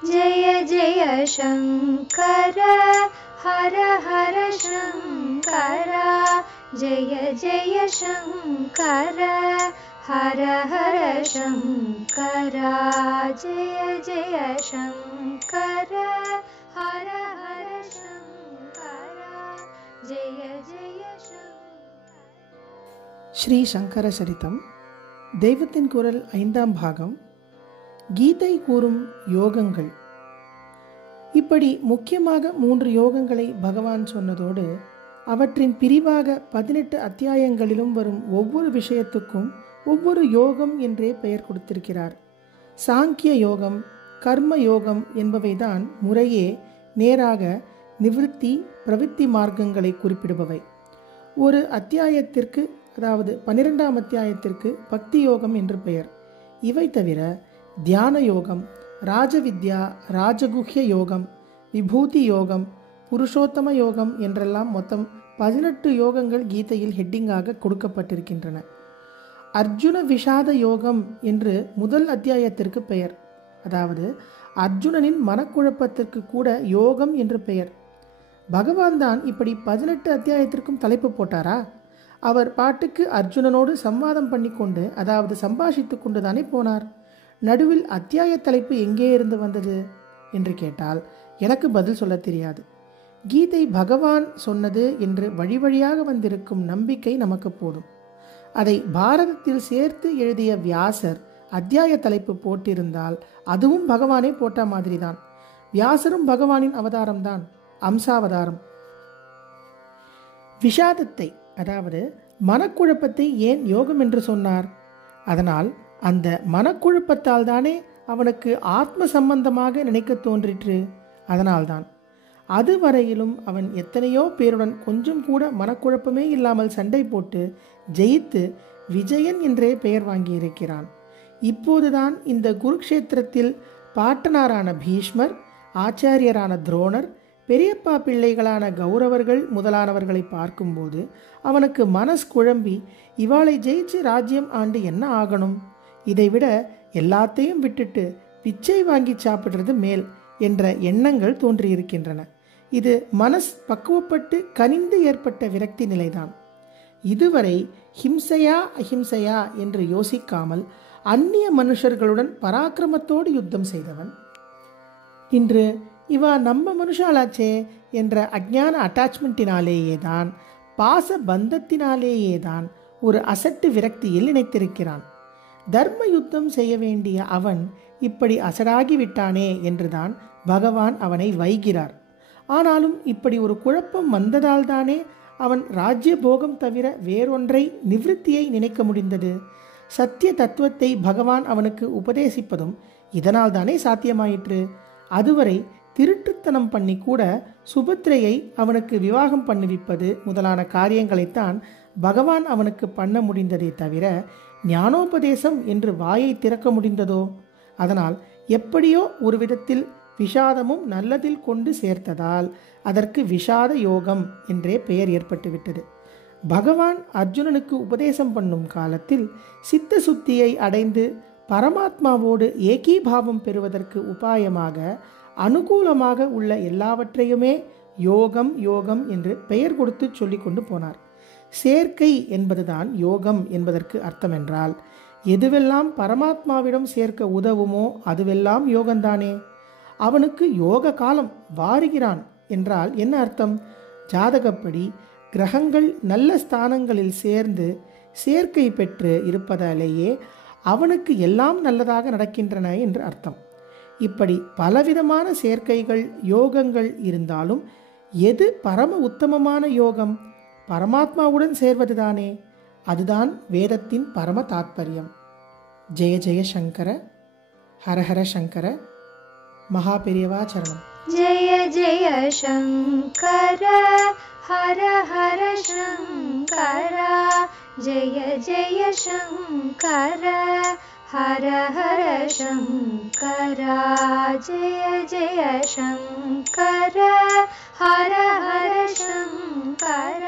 जय जय शंकर हर हर शंकर जय जय शंकर हर हर शंकर जय जय शंकर हर हर शंकर जय जय शंकर. ஸ்ரீ சங்கர சரிதம் தெய்வத்தின் குரல் 5ஆம் பாகம். கீதை கூறும் யோகங்கள். இப்படி முக்கியமாக 3 யோகங்களை பகவான் சொன்னதோடு அவற்றின் பிரிவாக 18 அத்தியாயங்களிலும் வரும் ஒவ்வொரு விஷயத்துக்கும் ஒவ்வொரு யோகம் என்றே பெயர் கொடுத்திருக்கிறார். சாங்கிய யோகம், கர்ம யோகம் என்பவைதான் முறையே நேராக நிவிருத்தி பிரவித்தி மார்க்கங்களை குறிப்பிடுபவை. ஒரு அத்தியாயத்திற்கு, அதாவது 12ஆம் அத்தியாயத்திற்கு பக்தி யோகம் என்று பெயர். இவை தவிர தியான யோகம், ராஜவித்யா, ராஜகுஹ்ய யோகம், விபூதி யோகம், புருஷோத்தம யோகம் என்றெல்லாம் மொத்தம் 18 யோகங்கள் கீதையில் ஹெட்டிங்காக கொடுக்கப்பட்டிருக்கின்றன. அர்ஜுன விஷாத யோகம் என்று முதல் அத்தியாயத்திற்கு பெயர். அதாவது அர்ஜுனனின் மனக்குழப்பத்திற்கு கூட யோகம் என்று பெயர். பகவான் தான் இப்படி 18 அத்தியாயத்திற்கும் தலைப்பு போட்டாரா? அவர் பாட்டுக்கு அர்ஜுனனோடு சம்வாதம் பண்ணி கொண்டு, அதாவது சம்பாஷித்து கொண்டு தானே போனார். நடுவில் அத்தியாய தலைப்பு எங்கே இருந்து வந்தது என்று கேட்டால் எனக்கு பதில் சொல்ல தெரியாது. கீதை பகவான் சொன்னது என்று வழி வழியாக வந்திருக்கும் நம்பிக்கை நமக்கு போதும். அதை பாரதத்தில் சேர்த்து எழுதிய வியாசர் அத்தியாய தலைப்பு போட்டிருந்தால் அதுவும் பகவானே போட்ட மாதிரிதான். வியாசரும் பகவானின் அவதாரம்தான், அம்சாவதாரம். விஷாதத்தை, அதாவது மனக்குழப்பத்தை ஏன் யோகம் என்று சொன்னார்? அதனால் அந்த மனக்குழப்பத்தால் தானே அவனுக்கு ஆத்ம சம்பந்தமாக நினைக்க தோன்றிற்று. அதனால்தான் அதுவரையிலும் அவன் எத்தனையோ பேருடன் கொஞ்சம் கூட மனக்குழப்பமே இல்லாமல் சண்டை போட்டு ஜெயித்து விஜயன் என்றே பெயர் வாங்கியிருக்கிறான். இப்போதுதான் இந்த குருக்ஷேத்திரத்தில் பாட்டனாரான பீஷ்மர், ஆச்சாரியரான துரோணர், பெரியப்பா பிள்ளைகளான கௌரவர்கள் முதலானவர்களை பார்க்கும்போது அவனுக்கு மனசு குழம்பி, இவாளை ஜெயிச்சு ராஜ்யம் ஆண்டு என்ன ஆகணும், இதைவிட எல்லாத்தையும் விட்டுட்டு பிச்சை வாங்கி சாப்பிடுறது மேல் என்ற எண்ணங்கள் தோன்றியிருக்கின்றன. இது மனஸ் பக்குவப்பட்டு கனிந்து ஏற்பட்ட விரக்தி நிலைதான். இதுவரை ஹிம்சையா அஹிம்சையா என்று யோசிக்காமல் அந்நிய மனுஷர்களுடன் பராக்கிரமத்தோடு யுத்தம் செய்தவன் இன்று இவா நம்ம மனுஷாலாச்சே என்ற அஜ்ஞான அட்டாச்மெண்ட்டினாலேயே தான், பாச பந்தத்தினாலேயே தான் ஒரு அசட்டு விரக்தியில் நினைத்திருக்கிறான். தர்ம யுத்தம் செய்ய வேண்டிய அவன் இப்படி அசடாகி விட்டானே என்றுதான் பகவான் அவனை வைகிறார். ஆனாலும் இப்படி ஒரு குழப்பம் வந்ததால் தானே அவன் ராஜ்ய போகம் தவிர வேறொன்றை, நிவிருத்தியை நினைக்க முடிந்தது. சத்திய தத்துவத்தை பகவான் அவனுக்கு உபதேசிப்பதும் இதனால் தானே சாத்தியமாயிற்று. அதுவரை திருட்டுத்தனம் பண்ணி கூட சுபத்திரையை அவனுக்கு விவாகம் பண்ணுவிப்பது முதலான காரியங்களைத்தான் பகவான் அவனுக்கு பண்ண முடிந்ததே தவிர ஞானோபதேசம் என்று வாயை திறக்க முடிந்ததோ? அதனால் எப்படியோ ஒரு விதத்தில் விஷாதமும் நல்லதில் கொண்டு சேர்த்ததால் அதற்கு விஷாத யோகம் என்றே பெயர் ஏற்பட்டுவிட்டது. பகவான் அர்ஜுனனுக்கு உபதேசம் பண்ணும் காலத்தில் சித்த சுத்தியை அடைந்து பரமாத்மாவோடு ஏகீபாவம் பெறுவதற்கு உபாயமாக அனுகூலமாக உள்ள எல்லாவற்றையுமே யோகம் யோகம் என்று பெயர் கொடுத்து சொல்லி கொண்டு போனார். சேர்க்கை என்பதுதான் யோகம் என்பதற்கு அர்த்தம் என்றால், எதுவெல்லாம் பரமாத்மாவிடம் சேர்க்க உதவுமோ அதுவெல்லாம் யோகந்தானே. அவனுக்கு யோக காலம் வாருகிறான் என்றால் என்ன அர்த்தம்? ஜாதகப்படி கிரகங்கள் நல்ல ஸ்தானங்களில் சேர்ந்து சேர்க்கை பெற்று இருப்பதாலேயே அவனுக்கு எல்லாம் நல்லதாக நடக்கின்றன என்று அர்த்தம். இப்படி பலவிதமான சேர்க்கைகள், யோகங்கள் இருந்தாலும் எது பரம உத்தமமான யோகம்? பரமாத்மாவுடன் சேர்வதுதானே. அதுதான் வேதத்தின் பரம தாத்பரியம். ஜெய ஜெய சங்கர, ஹரஹர சங்கர, மகா பெரியவா சரணம். जय जय शंकर हर हर शंकर जय जय शंकर हर हर शंकर जय जय शंकर हर हर शंकर.